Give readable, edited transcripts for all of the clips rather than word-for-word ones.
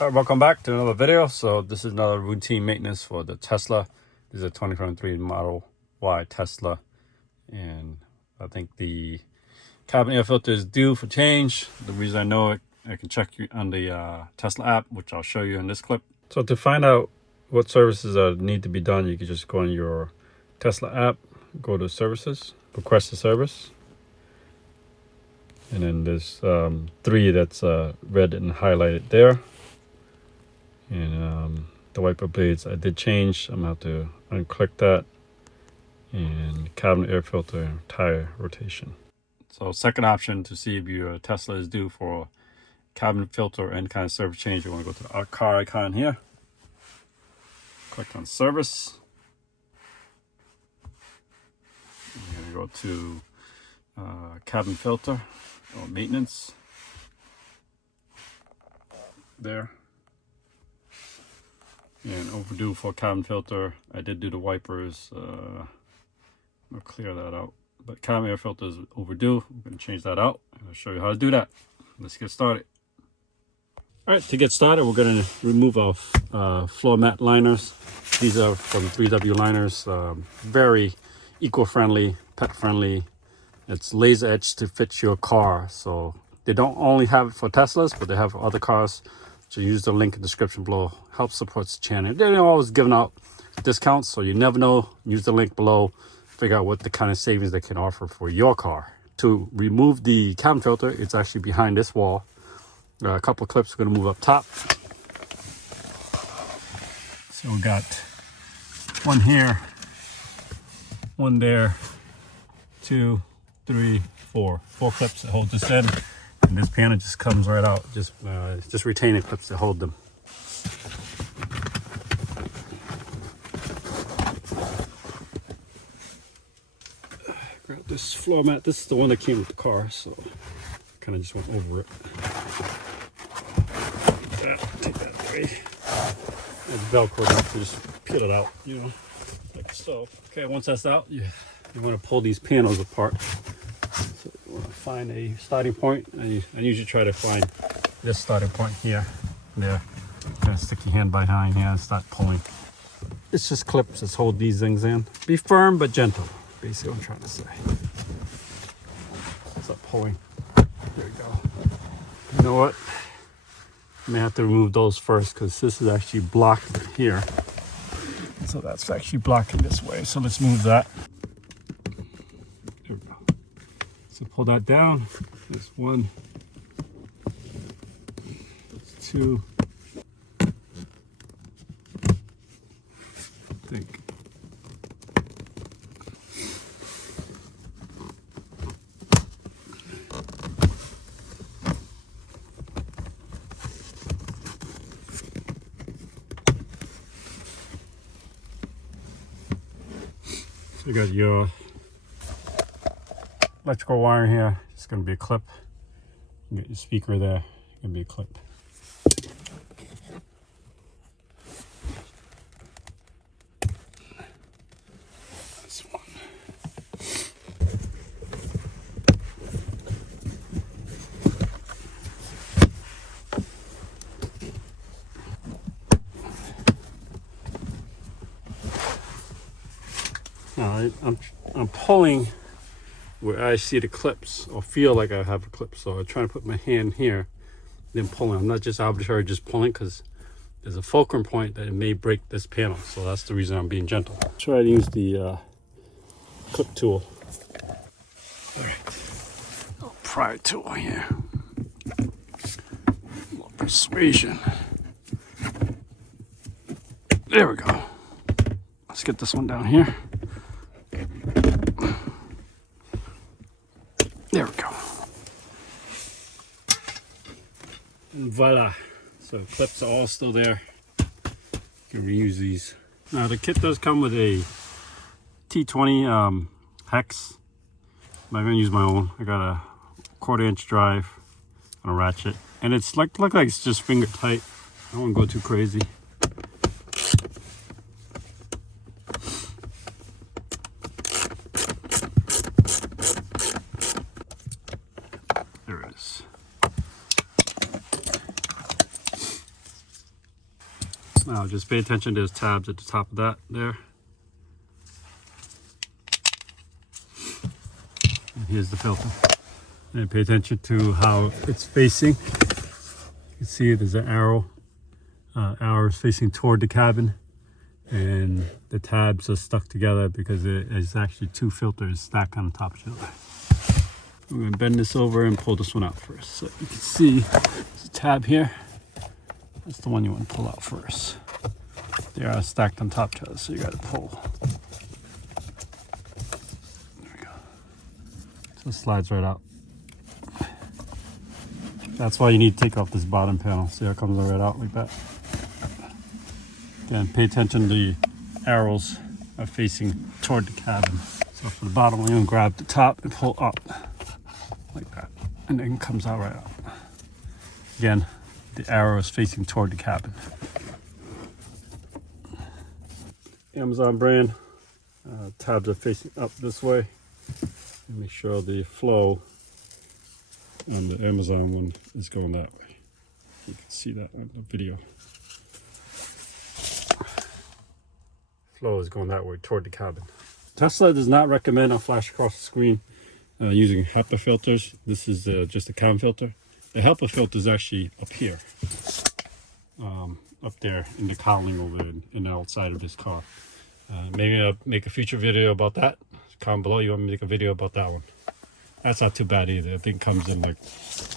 Alright, welcome back to another video. So this is another routine maintenance for the Tesla. This is a 2023 Model Y Tesla, and I think the cabin air filter is due for change. The reason I know it, I can check you on the Tesla app, which I'll show you in this clip. So to find out what services need to be done, you can just go on your Tesla app, go to services, request a service, and then there's 3 that's red and highlighted there. And the wiper blades I did change. I'm going to have to unclick that. And cabin air filter and tire rotation. So second option to see if your Tesla is due for cabin filter or any kind of service change, you want to go to the car icon here. Click on service. And you go to cabin filter or maintenance. There. And overdue for cabin filter. I did do the wipers. I'll clear that out. But cabin air filter is overdue. I'm going to change that out. I'll show you how to do that. Let's get started. Alright, to get started, we're going to remove our floor mat liners. These are from 3W liners. Very eco-friendly, pet-friendly. It's laser edged to fit your car. So they don't only have it for Teslas, but they have other cars. So use the link in the description below. Help supports the channel. They're always giving out discounts, so you never know. Use the link below. Figure out what the kind of savings they can offer for your car. To remove the cabin filter, it's actually behind this wall. A couple of clips we're going to move up top. So we got one here, one there, 2, 3, 4. 4 clips that hold this in. And this panel just comes right out, just retaining clips to hold them. Grab this floor mat. This is the one that came with the car, so I kind of just went over it. Take that away. It's Velcro enough to just peel it out, you know, like so. Okay, once that's out, you want to pull these panels apart. So you want to find a starting point. I usually try to find this starting point here, there. Kind of stick your hand behind here and start pulling. It's just clips that hold these things in. Be firm but gentle. Basically what I'm trying to say. Start pulling. There we go. You know what? I may have to remove those first because this is actually blocked here. So that's actually blocking this way. So let's move that. There we go. So pull that down. That's 1. That's 2. I think. So you got your electrical wire here. It's going to be a clip. You got your speaker there. It's going to be a clip. This one. Now I'm pulling where I see the clips or feel like I have a clip, so I'm trying to put my hand here, then pulling. I'm not just arbitrarily just pulling because there's a fulcrum point that it may break this panel, so that's the reason I'm being gentle. Try to use the clip tool. All right, little pry tool here. A little persuasion. There we go. Let's get this one down here. There we go. And voila. So clips are all still there. You can reuse these. Now the kit does come with a T20 hex. I'm going to use my own. I got a 1/4-inch drive on a ratchet. And it's look like it's just finger tight. I don't want to go too crazy. Now just pay attention to those tabs at the top of that there. And here's the filter. And pay attention to how it's facing. You can see there's an arrow. Arrow is facing toward the cabin. And the tabs are stuck together because there's actually two filters stacked on top of each other. I'm going to bend this over and pull this one out first. So you can see there's a tab here. That's the one you want to pull out first. They are stacked on top of each other, so you got to pull. There we go. So it slides right out. That's why you need to take off this bottom panel. See how it comes right out like that? Again, pay attention to the arrows are facing toward the cabin. So for the bottom, you're going to grab the top and pull up like that. And then it comes out right out. Again, the arrow is facing toward the cabin. Amazon brand. Tabs are facing up this way. And make sure the flow on the Amazon one is going that way. You can see that on the video. Flow is going that way toward the cabin. Tesla does not recommend a flash across the screen using HEPA filters. This is just a cabin filter. The HEPA filter is actually up here, up there in the cowling over in the outside of this car. Maybe I'll make a future video about that. Comment below you want me to make a video about that one. That's not too bad either. I think it comes in like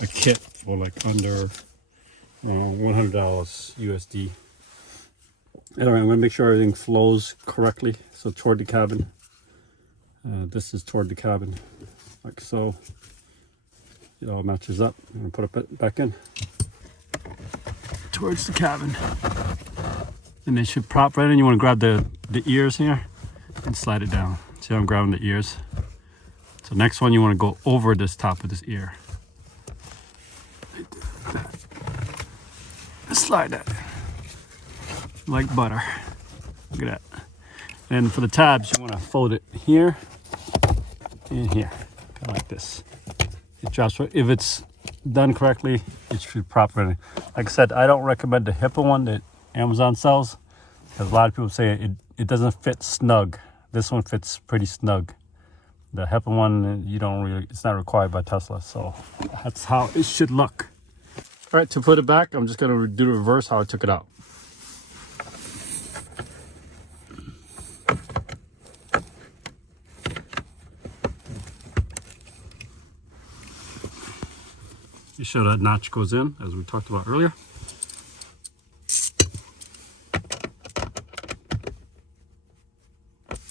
a kit for like under $100 USD. Anyway, I'm going to make sure everything flows correctly. So toward the cabin. This is toward the cabin, like so. It all matches up. I'm going to put it back in. Towards the cabin. And it should prop right in. You want to grab the ears here and slide it down. See how I'm grabbing the ears? So next one, you want to go over this top of this ear. Slide that like butter. Look at that. And for the tabs, you want to fold it here and here, kind of like this. It drops. If it's done correctly, it should properly. Like I said, I don't recommend the HEPA one that Amazon sells because a lot of people say it doesn't fit snug. This one fits pretty snug. The HEPA one, it's not required by Tesla, so that's how it should look. All right, to put it back, I'm just gonna do the reverse how I took it out. Make sure that notch goes in, as we talked about earlier.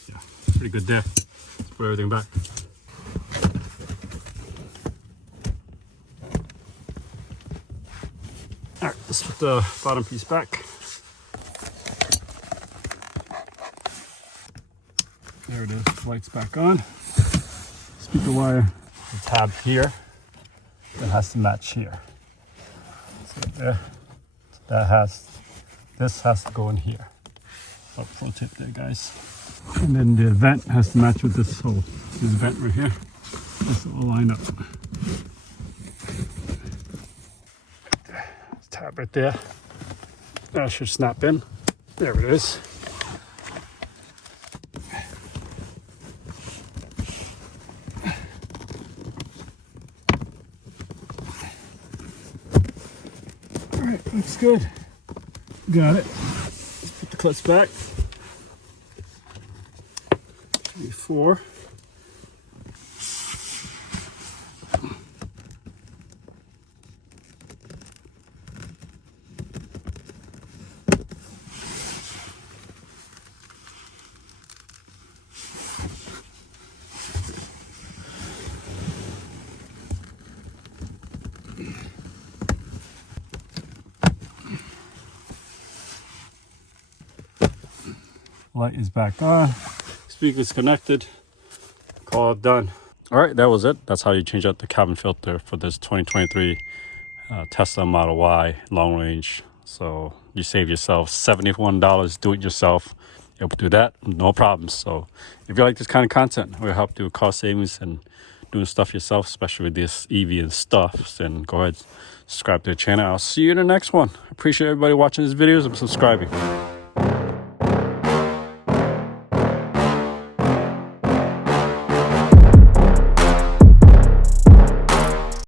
Yeah, pretty good there. Let's put everything back. All right, let's put the bottom piece back. There it is, lights back on. Speaker wire, the tab here. It has to match here. So there, this has to go in here. Oh, pro tip there, guys. And then the vent has to match with this hole. This vent right here. This will all line up. Tab right there. That should snap in. There it is. Alright, looks good. Got it. Let's put the clutch back. 3, 4. Light is back on. Speaker's connected. Call done. All right, that was it. That's how you change out the cabin filter for this 2023 Tesla Model Y long range. So you save yourself $71. Do it yourself. You're able to do that, no problems. So if you like this kind of content, we'll help do cost savings and doing stuff yourself, especially with this EV and stuff, then go ahead, subscribe to the channel. I'll see you in the next one. I appreciate everybody watching these videos and subscribing.